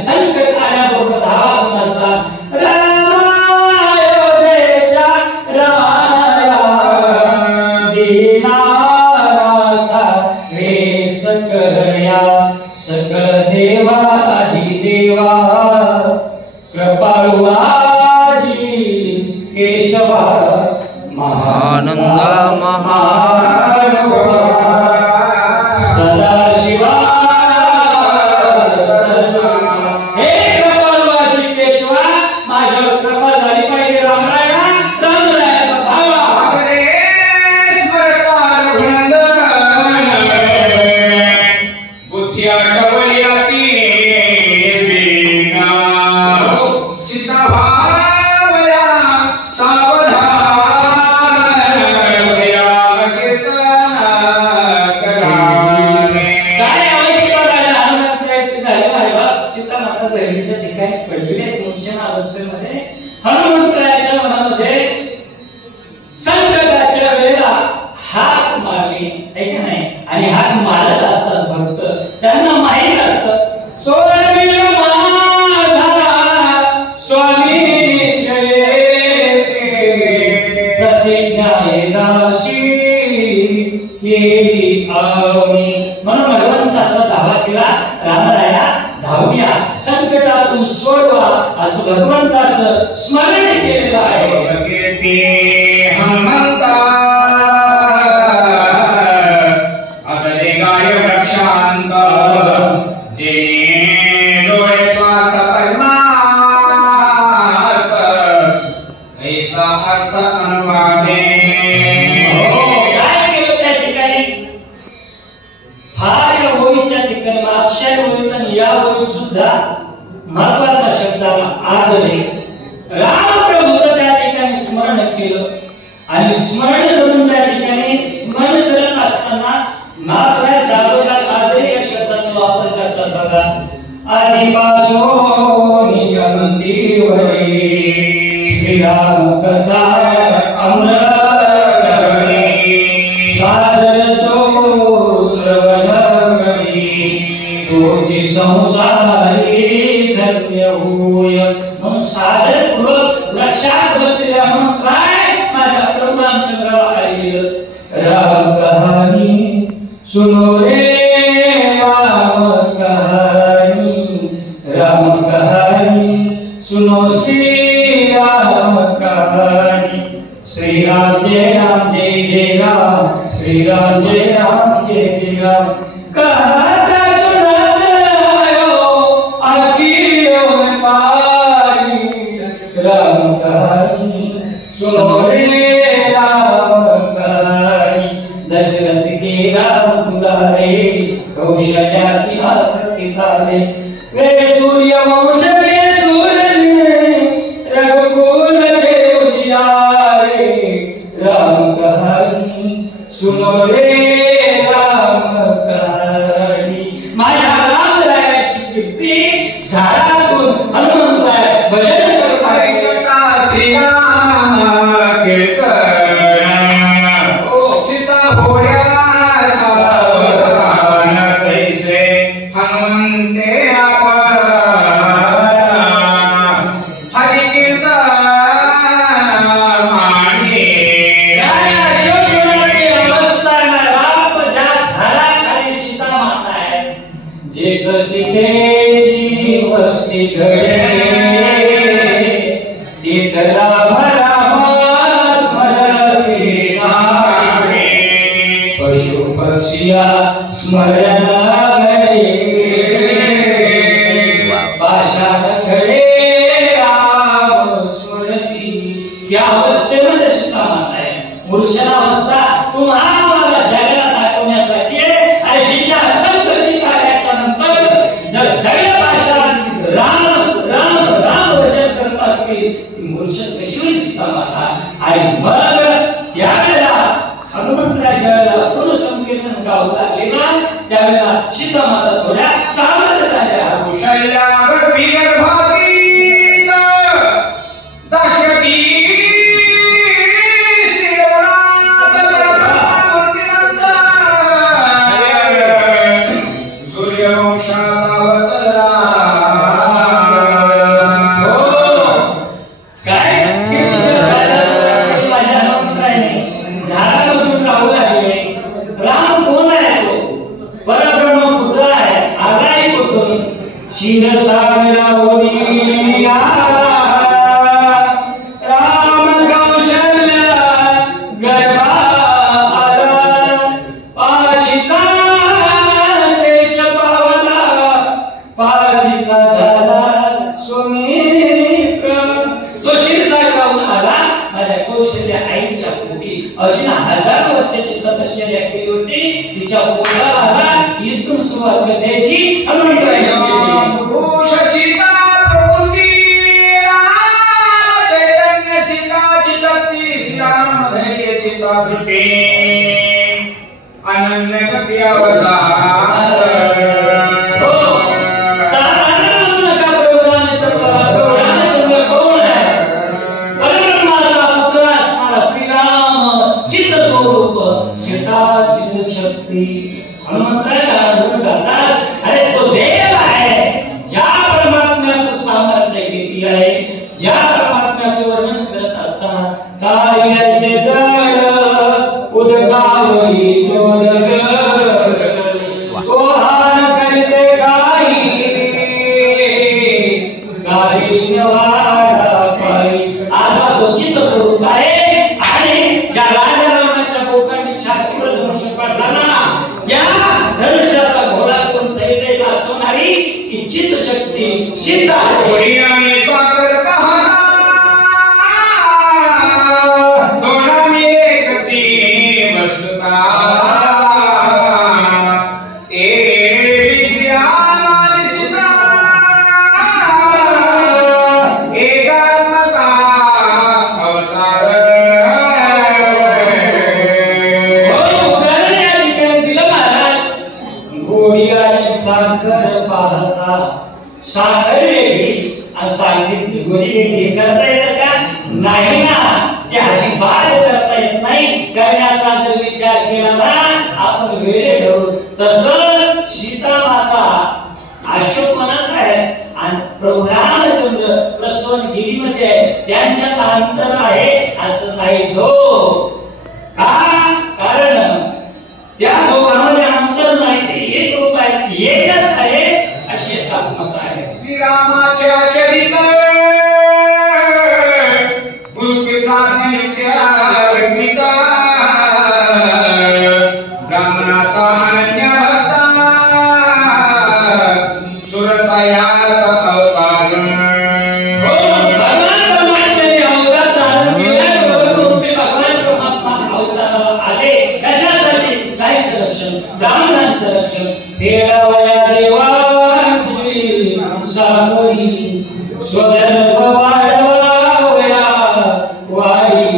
संकट आल्याबरोबर धावा कृपाळुआजी केशवा महानंदा महा सदाशिवा हे कृपाळुआजी केशवा माझ्यावर कृपा झाली पाहिजे रामराया रामरायाचा भावा अरे स्मरता रघुनंदन बुद्धी आठवली अति वेगा सीता भावया सावधान राम कीर्तन करावे काय अवस्था झाली हनुमंताची झाली साहेबा सीता माता दैवीच्या ठिकाणी पडलेली आहे मूर्छन अवस्थेमध्ये हनुमंताच्या मनामध्ये संकटाच्या वेळेला हात मारली आहे की नाही आणि हात मारत असतात भक्त त्यांना माहित असतं सोडविल माझा स्वामी निश्चयेसे प्रतिज्ञा दाशी केली आम्ही म्हणून भगवंताचा धावा केला रामराया धावूया संकटातून सोडवा असं भगवंताचं स्मरण केलेलं आहे कीर्ती हनुमंता अगले गाय वृक्षांत जेणे डोळे स्वार्थ परमार्थ ऐसा अर्थ अनुवादे काय केलं त्या ठिकाणी फार या ओळीच्या ठिकाणी अक्षय ओळीत आणि या ओळीत सुद्धा महत्वाचा शब्द आदर आहे रामप्रभूचं त्या ठिकाणी स्मरण केलं आणि स्मरण करून त्या ठिकाणी स्मरण करत असताना मात्र जागोजाग आदर या शब्दाचा वापर करतात बघा आदिपासून नियमंतीवरी श्रीराम कथा अमृतवरी सादर तो श्रवण करी तुझी संसारी धन्य होय म्हणून सादरपूर्वक लक्षात बसलेल्या म्हणून काय माझ्या प्रभू रामचंद्राला आलेलं राम कहाणी सुनो रे राम कहाणी सुनो श्री राम कहाणी श्री राम जय जय राम श्री राम जय जय राम कहता सुनत आयो अखियों में पारी राम कहानी सुनो रे राम कहानी दशरथ के राम दुलारे कौशल्या की हाथ दिखाले वे सूर्य वंश के सूरज रघुकुल के उजियारे राम कहानी सुनो रे राम कहानी माझ्या रामरायाची कीर्ती झाडातून हनुमंताय भजन करत आहे ऐकता श्रीराम कीर्तन ओ सीता होया सावधान तैसे हनुमंते आपण हरि कीर्तन माने अशोकवनाची अवस्था आहे बाप ज्या झाडाखाली सीता माता आहे जे सीतेची वस्ती घडे तिथला भराम स्मरते पशु पक्षिया स्मरण घडे पाषाण घडे राम स्मरती या अवस्थेमध्ये सीता माता आहे मूर्छनावस्था तुम्हाला मला जगाला दाखवण्यासाठी आहे आणि जिच्या संकटी कार्याच्या नंतर जर दैव पाषाण राम राम राम वचन करत असतील ती मूर्छन कशी होईल सीता माता आणि मग त्यावेळेला हनुमंतराच्या वेळेला गुरु संकीर्तन गाऊ लागलेला त्यावेळेला सीता माता थोड्या सावध झाल्या कुशल्यावर वीर भागीत दशरथी कौशल्य आईच्या पोटी अजून हजारो वर्षाची तपश्चर्या केली होती. तिच्या पोटाला इथून सुरुवात करण्याची हनुमंतरायाने केली. पुरुष सीता प्रकृती राम चैतन्य सीता चित्ती राम धैर्य सीता कृते अनन्य गती अवतार. हनुमंतरायाला आराधना करतात. अरे तो देव आहे, ज्या परमात्म्याचं सामर्थ्य किती आहे, ज्या परमात्म्याचे वर्णन करत असताना कार्याचे जड उदकावरी जोडग कोहान करीते काही काही नवाडा पायी असा तो चित्त स्वरूप आहे. आणि ज्या राजारामाच्या बोकांनी छातीवर धनुष्य पडला ना, या धनुष्याचा घोडा करून तैतै नाचवणारी ही चित्त शक्ती सीता आहे. आणि साकर पाहता दोनाने एकची बसता साखर वेगळी आणि सांगितली गोळी वेगळी करता येतं का? नाही ना, ते अजिबात करता येत नाही. करण्याचा जर विचार केला ना आपण वेळे ठरवू. तसं सीता माता अशोकवनात आहे आणि प्रभू रामचंद्र प्रसवनगिरीमध्ये आहे. त्यांच्यात अंतर आहे असं नाहीच हो. का? कारण त्या दोघांमध्ये अंतर नाही, ते एक रूप आहे, एकच आहे अशी एकात्मता आहे. श्रीरामाच्या चरित गुरुपित्राज्ञा ब्राह्मणाचा अनन्य भक्ता सुरसायात अवतार. भगवान परमात्म्याने अवतार धारण केल्याबरोबर रूपी भगवान परमात्मा अवतार आले. कशासाठी? गायीचं रक्षण, ब्राह्मणांचं रक्षण. फेडावया देवांची सावरी स्वधर्म वाढवावया वारी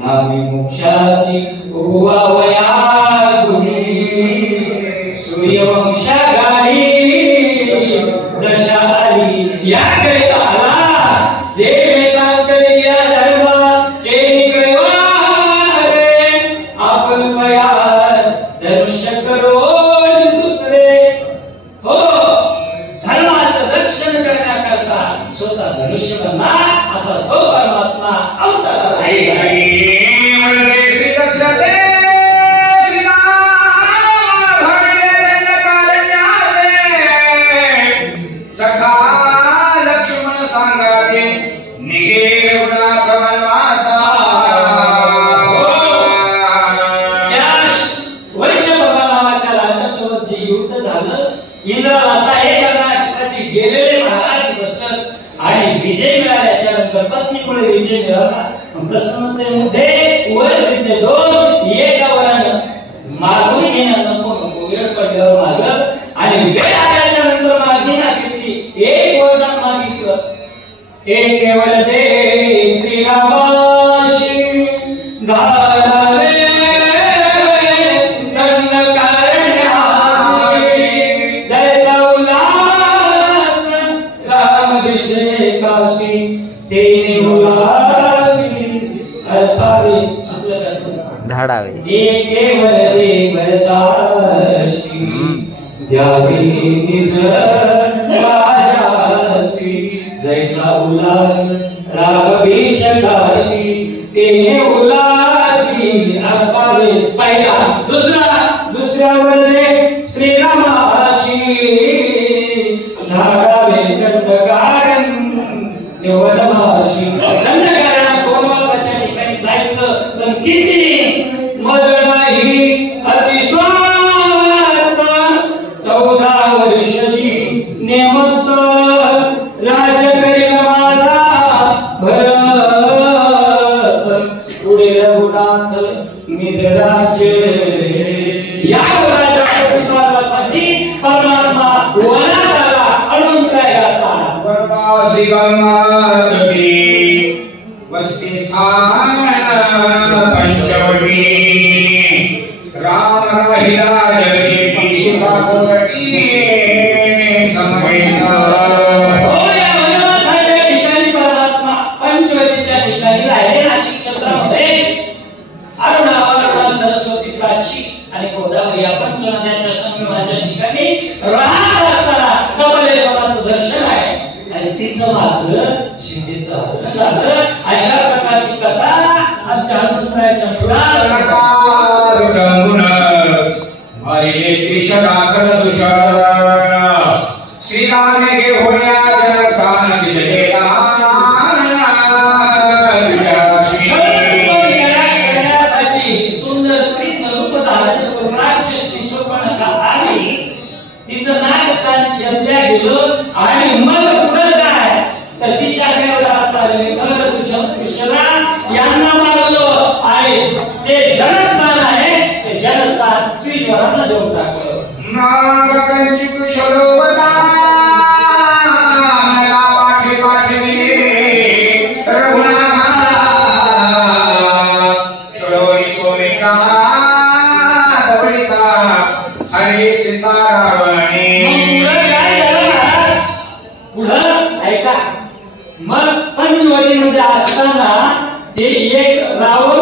नामी मोक्षाची उवावया गुणी सूर्यवंशा गाडी दशारी याकरिता आला. देवेचा करिया धर्म चेनी कैवारे आपण पयार धनुष्य करो दुसरे. हो, धर्माचं रक्षण करण्याकरता स्वतः धनुष्य बनला असा तो परमात्मा अवतार आहे. वरदे श्री दशरथे श्रीराम धरणे दंडकारण्याचे सखा लक्ष्मण सांगाते निगे रघुनाथ वनवासा. त्या वैश्यभवा नावाच्या राजासोबत जे युद्ध झालं, इंद्राला असाहे करण्यासाठी गेलेले महाराज दशरथ आणि विजय मिळाल्याच्या नंतर पत्नीमुळे विजय मिळाला. प्रसन्नतेमध्ये वर घेतले दोन, एका वरानं मागून घेणं नको नको, वेळ पडल्यावर मागं आणि वेळ आल्याच्या नंतर मागणी मागितली. एक वरदान मागितलं, एक केवळ दे श्रीरामाशी घालावे दंडकारण्यासी जैसा उल्हास रामाभिषेकाशी तेने उल्हासी अर्थावे धाडावे एक केवळ देवताशी द्यावी निज राजासी जैसा उल्हास रामाभिषेकाशी तेने उल्हासी अर्थावे. पहिला. दुसऱ्यावर दे श्रीरामाशी धाडावे दंडकारण्य वनवासी. दंडकारण्य वनवासाच्या ठिकाणी जायचं पण किती मज नाही अतिस्वार्थ 14 वर्षाची नेमस्त राज करील माझा भरत वसती स्थान पंचवटी राम राहिला जगजेती शिवा कोटी समवेता आणि गोदावरी या पंचनद्यांच्या संगमाच्या ठिकाणी राहत असताना कमलेश्वराचं दर्शन आहे आणि तिथं मात्र सीतेचं हरण झालं. अशा प्रकारची कथा आमच्या हनुमंतरायाच्या सुरात श्रीरामे गे होण्या जनस्थान सुंदर स्त्रीचं रूप धारण करून राक्षसी शोभनका आली. तिचं नाक कान छेदल्या गेलं आणि मग पुढं काय तर तिच्या देवळात आलेले कुशला यांना मारलं आणि ते जनस्थान आहे ते जनस्थान पृथ्वीवरांना देऊन टाकलं. नागकंची कुशलोवता मला पाठी पाठविले रघुनाथा चळवळी सोमिका दवळिता हरी सीतारामणी. पुढं काय झालं महाराज पुढं ऐका. मग पंचवटीमध्ये असताना ते एक रावण